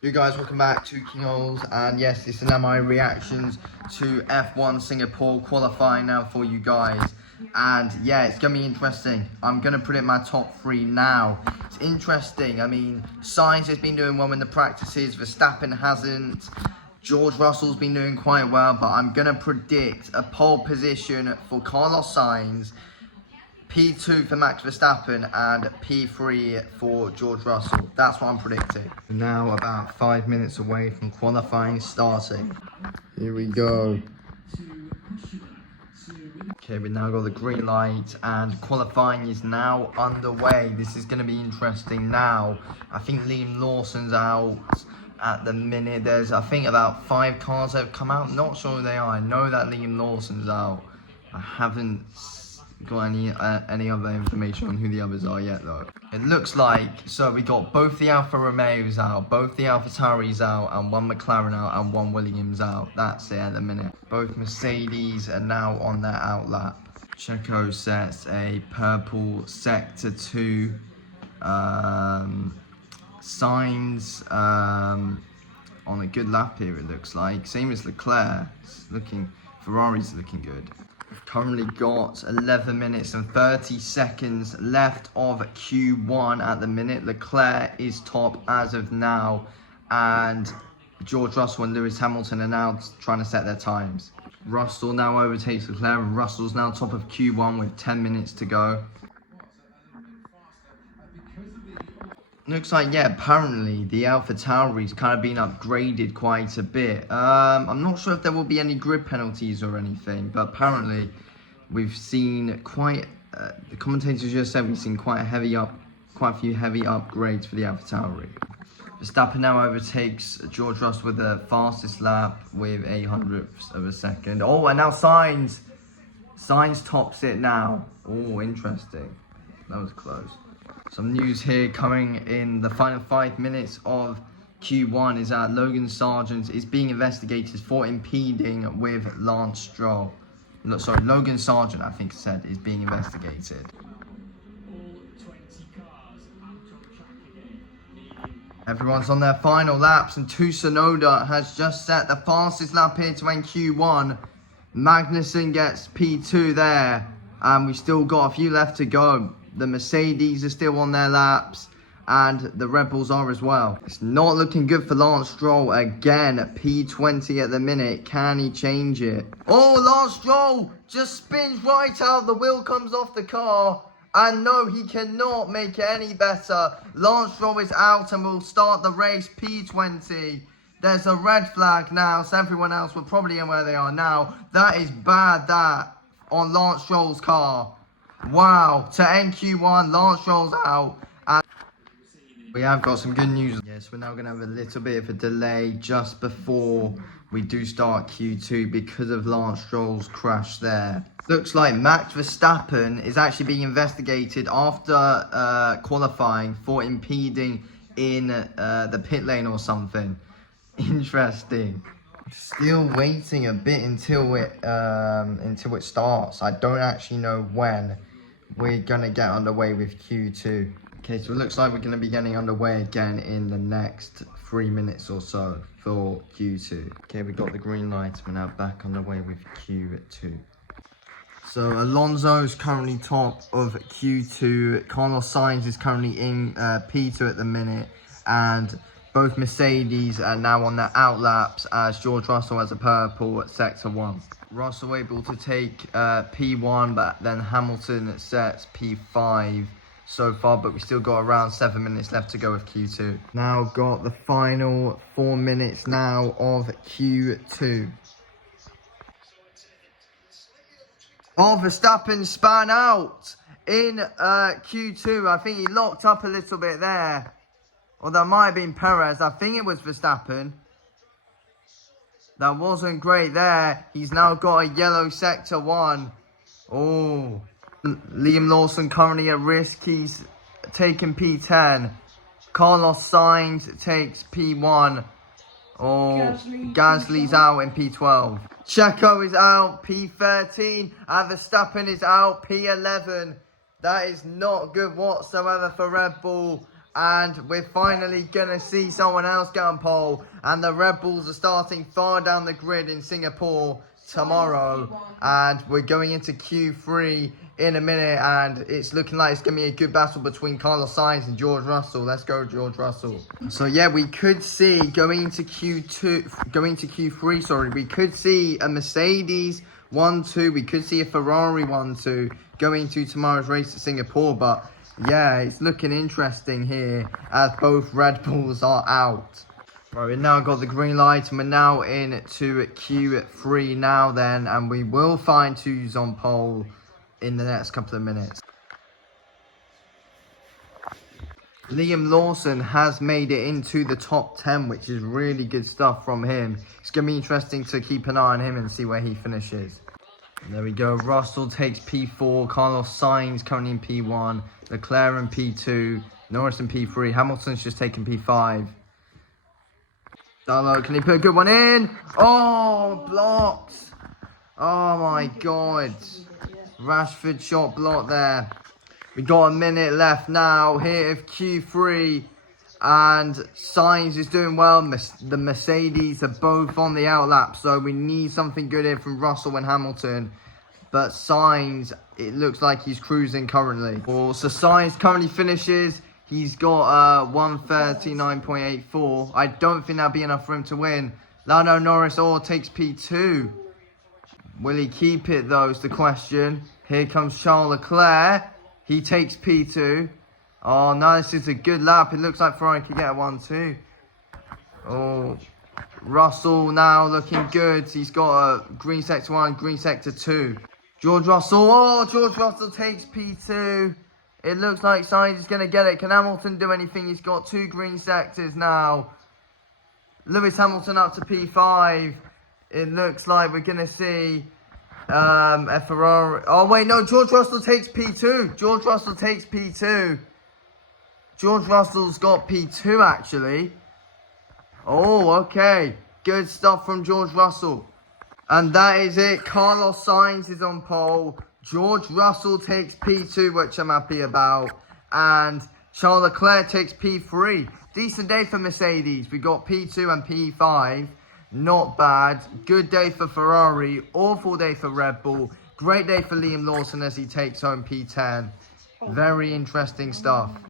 You guys, welcome back to King Ols, and yes, this is now my reactions to F1 Singapore qualifying now for you guys. And yeah, it's gonna be interesting. I'm gonna predict my top three now. It's interesting. I mean, Sainz has been doing well in the practices, Verstappen hasn't. George Russell's been doing quite well, but I'm gonna predict a pole position for Carlos Sainz, P2 for Max Verstappen, and P3 for George Russell. That's what I'm predicting. Now about 5 minutes away from qualifying starting. Here we go. Okay, we now got the green light and qualifying is now underway. This is going to be interesting now. I think Liam Lawson's out at the minute. There's, I think, about 5 cars that have come out. Not sure who they are. I know that Liam Lawson's out. I haven't got any other information on who the others are yet though. It looks like, so we got both the Alfa Romeos out, both the Alfa Tauris out, and one McLaren out and one Williams out. That's it at the minute. Both Mercedes are now on their out lap. Checo sets a purple sector 2. Sainz on a good lap here, it looks like. Same as Leclerc. Ferrari's looking good. We've currently got 11 minutes and 30 seconds left of Q1 at the minute. Leclerc is top as of now, and George Russell and Lewis Hamilton are now trying to set their times. Russell now overtakes Leclerc, and Russell's now top of Q1 with 10 minutes to go. Looks like, yeah, apparently the Alpha Tauri's kind of been upgraded quite a bit. I'm not sure if there will be any grid penalties or anything, but apparently we've seen quite, the commentators just said we've seen quite a few heavy upgrades for the Alpha Tauri. Verstappen now overtakes George Russell with the fastest lap with 0.08 of a second. Oh, and now Sainz tops it now. Oh, interesting. That was close. Some news here coming in the final 5 minutes of Q1 is that Logan Sargeant is being investigated for impeding with Lance Stroll. Sorry, Logan Sargeant, I think said, is being investigated. Everyone's on their final laps, and Tsunoda has just set the fastest lap here to end Q1. Magnussen gets P2 there, and we've still got a few left to go. The Mercedes are still on their laps, and the Red Bulls are as well. It's not looking good for Lance Stroll again. P20 at the minute. Can he change it? Oh, Lance Stroll just spins right out. The wheel comes off the car. And no, he cannot make it any better. Lance Stroll is out and will start the race. P20. There's a red flag now, so everyone else will probably know where they are now. That is bad, that, on Lance Stroll's car. Wow, to end Q1, Lance Stroll's out. And we have got some good news. Yes, we're now going to have a little bit of a delay just before we do start Q2 because of Lance Stroll's crash there. Looks like Max Verstappen is actually being investigated after qualifying for impeding in the pit lane or something. Interesting. Still waiting a bit until it starts. I don't actually know when we're gonna get underway with Q2. Okay, so it looks like we're gonna be getting underway again in the next 3 minutes or so for Q2. Okay, we got the green light. We're now back underway with Q2. So Alonso is currently top of Q2. Carlos Sainz is currently in P2 at the minute, and both Mercedes are now on their out laps as George Russell has a purple at sector 1. Russell able to take P1, but then Hamilton sets P5 so far, but we still got around 7 minutes left to go with Q2. Now got the final 4 minutes now of Q2. Oh, Verstappen span out in Q2. I think he locked up a little bit there. Or that might have been Perez. I think it was Verstappen. That wasn't great there. He's now got a yellow sector 1. Oh. Liam Lawson currently at risk. He's taken P10. Carlos Sainz takes P1. Oh, Gasly's out in P12. Checo is out, P13. And Verstappen is out, P11. That is not good whatsoever for Red Bull. And we're finally going to see someone else get on pole. And the Red Bulls are starting far down the grid in Singapore tomorrow. And we're going into Q3 in a minute. And it's looking like it's going to be a good battle between Carlos Sainz and George Russell. Let's go, George Russell. So, yeah, we could see going into Q3, sorry. We could see a Mercedes 1-2. We could see a Ferrari 1-2 going to tomorrow's race at Singapore. But yeah, it's looking interesting here as both Red Bulls are out. Right, we've now got the green light and we're now into Q3 now then, and we will find who's on pole in the next couple of minutes. Liam Lawson has made it into the top 10, which is really good stuff from him. It's going to be interesting to keep an eye on him and see where he finishes. There we go. Russell takes P4. Carlos Sainz currently in P1. Leclerc in P2. Norris in P3. Hamilton's just taken P5. Darlow, can he put a good one in? Oh, blocked. Oh my God. Rashford shot blocked there. We got a minute left now here of Q3. And Sainz is doing well. The Mercedes are both on the outlap, so we need something good here from Russell and Hamilton. But Sainz, it looks like he's cruising currently. So Sainz currently finishes. He's got 139.84. I don't think that'll be enough for him to win. Lando Norris takes P2. Will he keep it though is the question. Here comes Charles Leclerc. He takes P2. Oh, no, this is a good lap. It looks like Ferrari could get a 1-2. Oh, Russell now looking good. He's got a green sector 1, green sector 2. George Russell. Oh, George Russell takes P2. It looks like Sainz is going to get it. Can Hamilton do anything? He's got 2 green sectors now. Lewis Hamilton up to P5. It looks like we're going to see a Ferrari. Oh, wait, no. George Russell takes P2. George Russell takes P2. George Russell's got P2 actually. Oh, okay. Good stuff from George Russell. And that is it. Carlos Sainz is on pole. George Russell takes P2, which I'm happy about. And Charles Leclerc takes P3. Decent day for Mercedes. We got P2 and P5. Not bad. Good day for Ferrari. Awful day for Red Bull. Great day for Liam Lawson as he takes home P10. Very interesting stuff.